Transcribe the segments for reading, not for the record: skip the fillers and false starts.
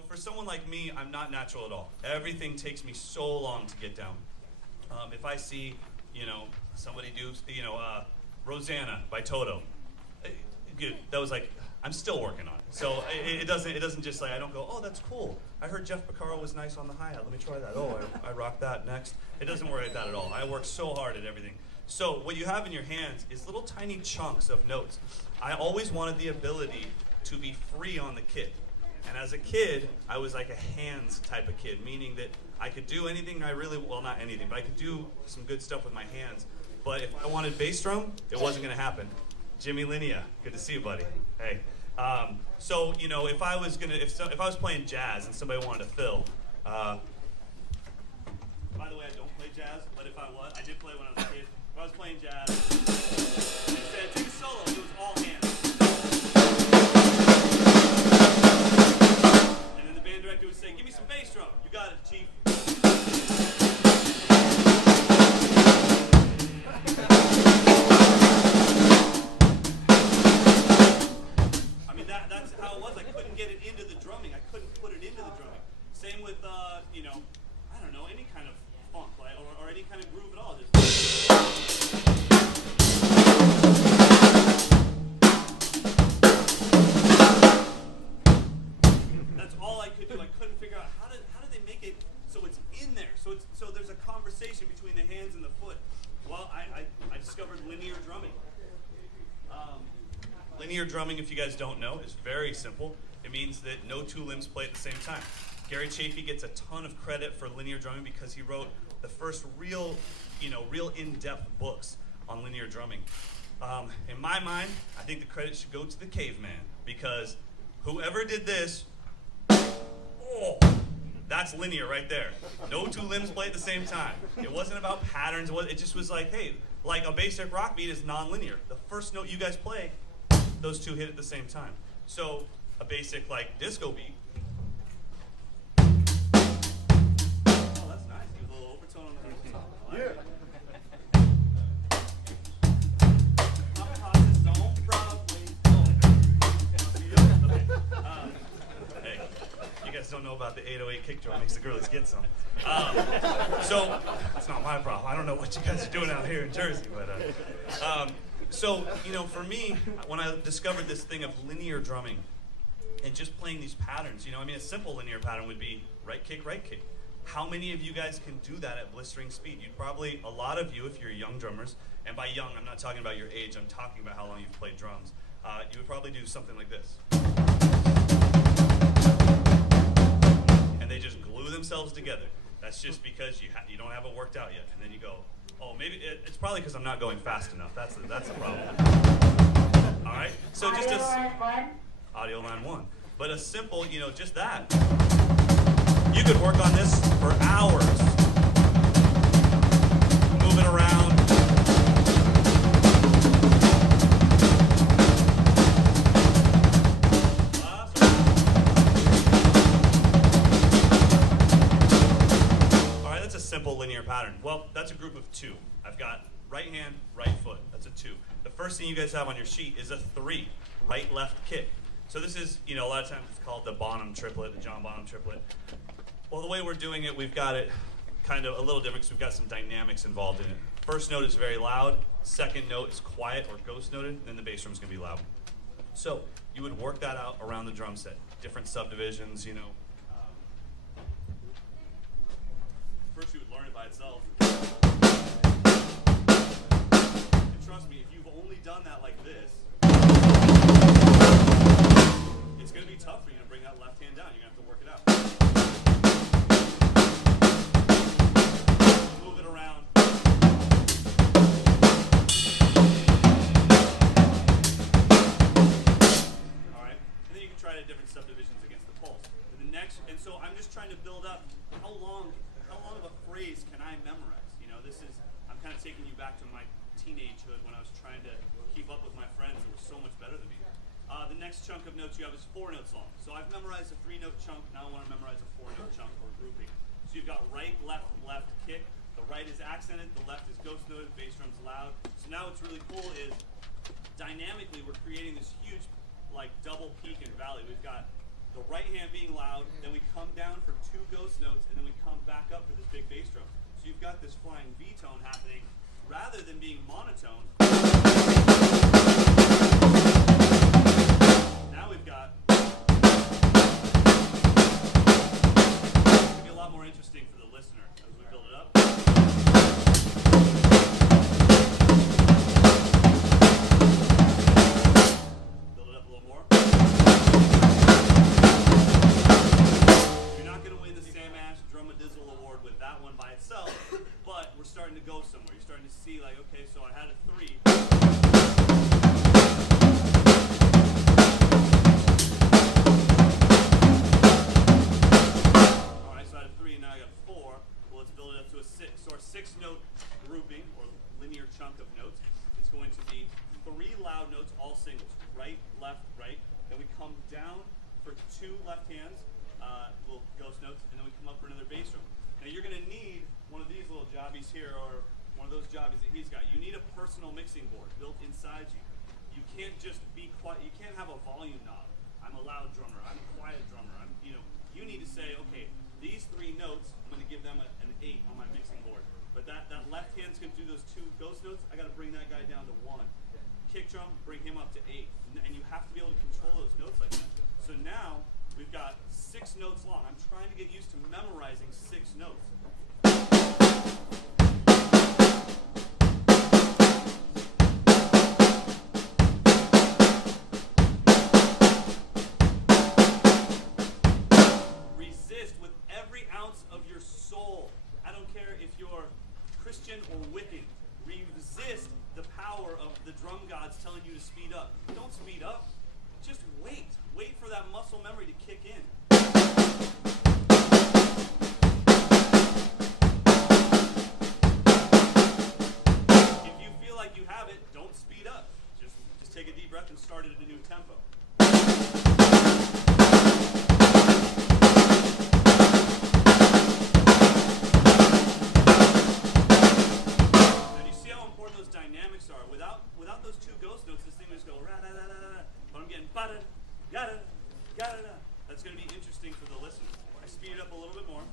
for someone like me, I'm not natural at all. Everything takes me so long to get down. If I see, somebody do, Rosanna by Toto, good. That was like, I'm still working on it. So it doesn't just like, I don't go, oh, that's cool. I heard Jeff Porcaro was nice on the hi-hat. Let me try that. Oh, I rock that next. It doesn't work like that at all. I work so hard at everything. So what you have in your hands is little tiny chunks of notes. I always wanted the ability to be free on the kit. And as a kid, I was like a hands type of kid, meaning that I could do anything not anything, but I could do some good stuff with my hands. But if I wanted bass drum, it wasn't going to happen. Jimmy Linnea, good to see you, buddy. Hey. So if I was playing jazz and somebody wanted to fill, by the way, I don't play jazz, but if I did play when I was a kid. If I was playing jazz, and said take a solo, it was all hands. And then the band director would say, give me some bass drum. You got it, chief. That's how it was. I couldn't get it into the drumming. I couldn't put it into the drumming. Same with, I don't know, any kind of funk or any kind of groove at all. That's all I could do. I couldn't figure out how did they make it so it's in there. So there's a conversation between the hands and the foot. Well, I discovered linear drumming. Linear drumming, if you guys don't know, is very simple. It means that no two limbs play at the same time. Gary Chafee gets a ton of credit for linear drumming because he wrote the first real in-depth books on linear drumming. In my mind, I think the credit should go to the caveman because whoever did this, that's linear right there. No two limbs play at the same time. It wasn't about patterns. It just was like, hey, like a basic rock beat is non-linear. The first note you guys play, those two hit at the same time. So a basic like disco beat. Oh, that's nice. Give a little overtone on the like hey, you guys don't know about the 808 kick drum. Makes the girlies get some. So it's not my problem. I don't know what you guys are doing out here in Jersey, but. So, for me, when I discovered this thing of linear drumming and just playing these patterns, a simple linear pattern would be right kick, right kick. How many of you guys can do that at blistering speed? You'd probably, a lot of you, if you're young drummers, and by young, I'm not talking about your age, I'm talking about how long you've played drums, you would probably do something like this. And they just glue themselves together. That's just because you don't have it worked out yet. And then you go, oh, maybe it's probably because I'm not going fast enough. That's the problem. All right. So audio just line one. Audio line one, but a simple, just that. You could work on this for hours, moving around. All right, that's a simple linear pattern. Well, that's a group of two. I've got right hand, right foot. That's a 2. The first thing you guys have on your sheet is a 3, right, left, kick. So this is, a lot of times it's called the Bonham triplet, the John Bonham triplet. Well, the way we're doing it, we've got it kind of a little different because we've got some dynamics involved in it. First note is very loud. Second note is quiet or ghost noted. Then the bass drum is going to be loud. So you would work that out around the drum set. Different subdivisions, First you would learn it by itself. And trust me, if you've only done that like this, it's going to be tough for you to bring that left hand down. You're going to have to work it out. Move it around. All right. And then you can try to different subdivisions against the pulse. And so I'm just trying to build up how long of a phrase can I memorize? I'm kind of taking you back to my teenagehood when I was trying to keep up with my friends who were so much better than me. The next chunk of notes you have is 4 notes long. So I've memorized a 3-note chunk. Now I want to memorize a 4-note chunk or grouping. So you've got right, left, left, kick. The right is accented. The left is ghost noted. Bass drum's loud. So now what's really cool is dynamically we're creating this huge double peak and valley. We've got The right hand being loud, then we come down for 2 ghost notes, and then we come back up for this big bass drum. So you've got this flying V tone happening rather than being monotone. Now we've got, it'll be a lot more interesting for the listener as we build it up. Build it up a little more. You're not going to win the Sam Ash Drum-a-Dizzle Award with that one by itself, but we're starting to go somewhere. You're starting to see, like, okay, so I had a 3. Now I got 4. Well, let's build it up to a 6. So our 6-note grouping, or linear chunk of notes, is going to be 3 loud notes, all singles. Right, left, right. Then we come down for 2 left hands, little ghost notes, and then we come up for another bass drum. Now you're going to need one of these little jobbies here, or one of those jobbies that he's got. You need a personal mixing board built inside you. You can't just be quiet. You can't have a volume knob. I'm a loud drummer. I'm a quiet drummer. You need to say, okay, these 3 notes, I'm going to give them an 8 on my mixing board. But that left hand's going to do those 2 ghost notes. I got to bring that guy down to 1. Kick drum, bring him up to 8. And you have to be able to control those notes like that. So now we've got 6 notes long. I'm trying to get used to memorizing 6 notes. Christian or wicked, resist the power of the drum gods telling you to speed up. Don't speed up. Just wait. Wait for that muscle memory to kick in. If you feel like you have it, don't speed up. Just take a deep breath and start it at a new tempo. Dynamics are without those 2 ghost notes, this thing would just go ra da da da da. But I'm getting ba da ga da ga da da. That's going to be interesting for the listener. I speed it up a little bit more.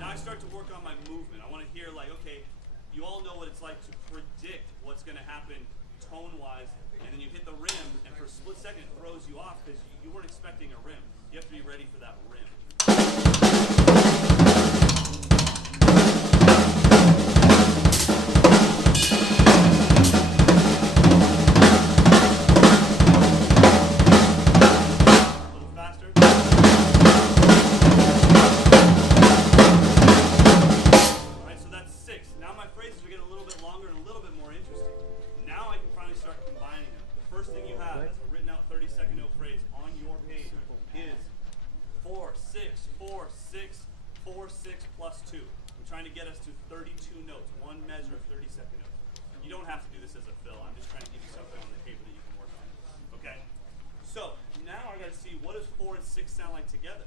Now I start to work on my movement. I want to hear, like, okay, you all know what it's like to predict what's going to happen tone-wise, and then you hit the rim, and for a split second it throws you off because you weren't expecting a rim. You have to be ready for that rim. Plus 2. I'm trying to get us to 32 notes, 1 measure of 30-second notes. You don't have to do this as a fill. I'm just trying to give you something on the paper that you can work on. Okay? So now I got to see, what does 4 and 6 sound like together?